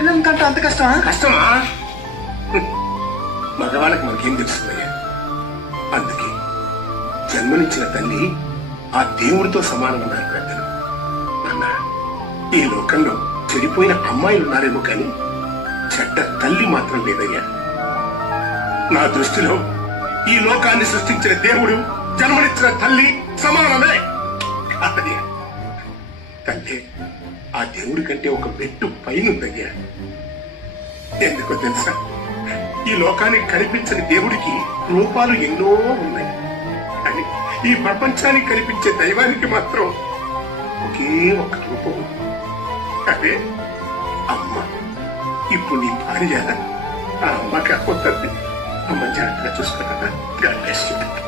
పిల్లల కంటే అంత కష్టమా? కష్టమా? మగవాళ్ళకి మనకేం తెలుస్తుందయ్యా. అందుకే జన్మనిచ్చిన తల్లి ఆ దేవుడితో సమానం ఉన్నారు పెద్దలు. అన్న, ఈ లోకంలో చెడిపోయిన అమ్మాయిలు ఉన్నారేమో కానీ చెడ్డ తల్లి మాత్రం లేదయ్యా. నా దృష్టిలో ఈ లోకాన్ని సృష్టించిన దేవుడు జన్మనిచ్చిన తల్లి సమానమే కాదయ్యా. కంటే ఆ దేవుడి కంటే ఒక మెట్టు పైనుందయ్యా. ఎందుకో తెలుసా, ఈ లోకానికి కనిపించని దేవుడికి రూపాలు ఎన్నో ఉన్నాయి. కానీ ఈ ప్రపంచానికి కనిపించే దైవానికి మాత్రం ఒకే ఒక్క రూపం ఉంది. అదే అమ్మ. ఇప్పుడు నీ భార్య ఆ అమ్మ కాకపోతుంది. అమ్మ జాగ్రత్తగా చూసుకున్నా.